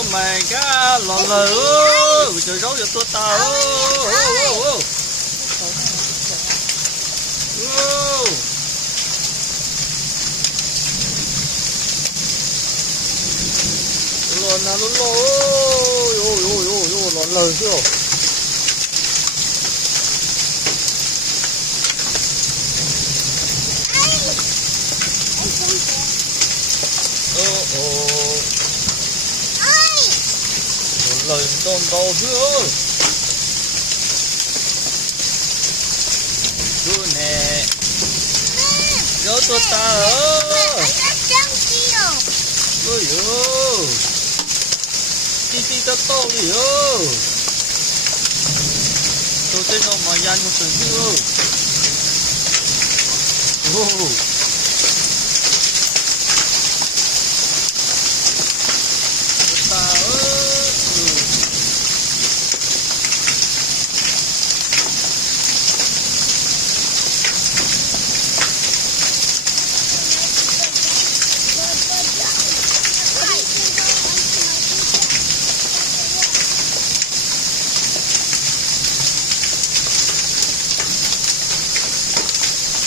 Oh my god, lò lờ ơi, trời rấu cho tôi tao. Lò nào nó lò ơi, lò lờ chưa? Lời đồn đầu hứa chú nè gió tôi ta ôi ơi tí ta to đi ơi tôi tên nó mà gian một từng hứa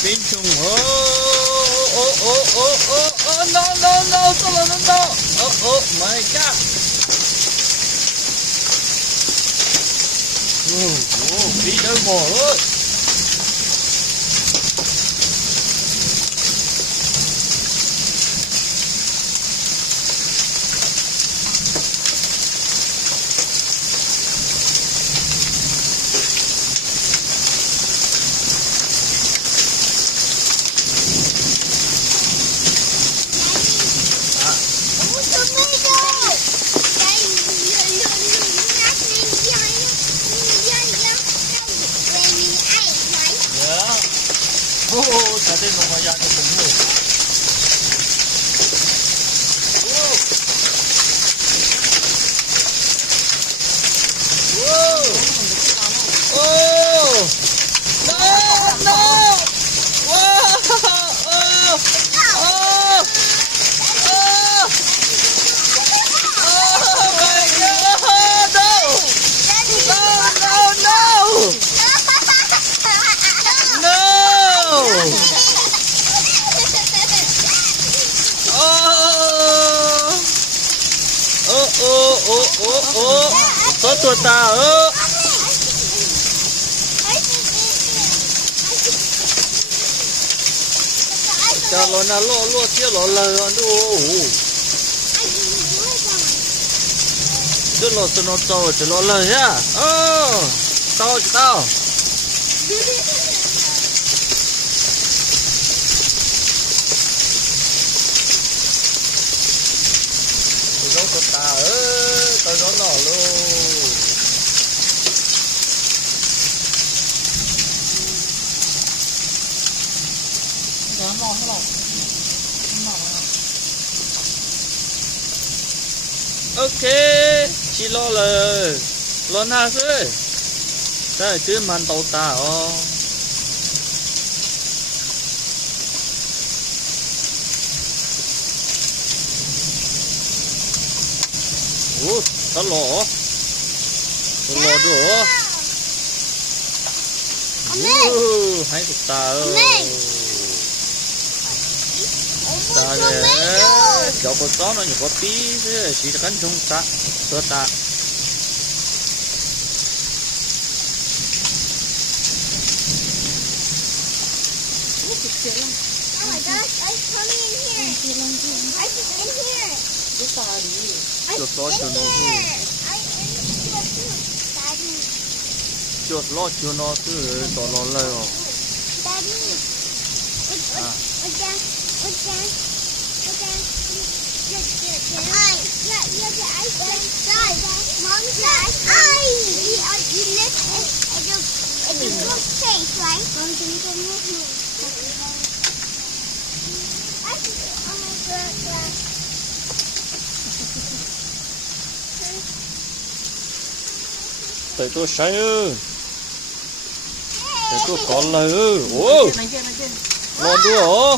biến trùng no oh my god đi đâu mò ơi trả tiền nó mà ra cho cũng được. Có tôi ta ơ cho nó là lo chia lo lờ đủ chứ lo cho nó to chứ lo lờ nhá tao chứ tao tôi ta tao gió nỏ luôn gió nỏ hết rồi ok chỉ lo na thôi đây chứ man tàu ta tao lò nữa hay thực ta ta này cho con chó nó nhiều có tí thế chỉ cắn chung ta sơ ta Oh my gosh, it's coming in here. I sit in here. chuột lo cho nó chuột lo cho nó cứ tỏ nó lời rồi tại tôi say ư tại tôi còn lời ư ủa lo đứa hả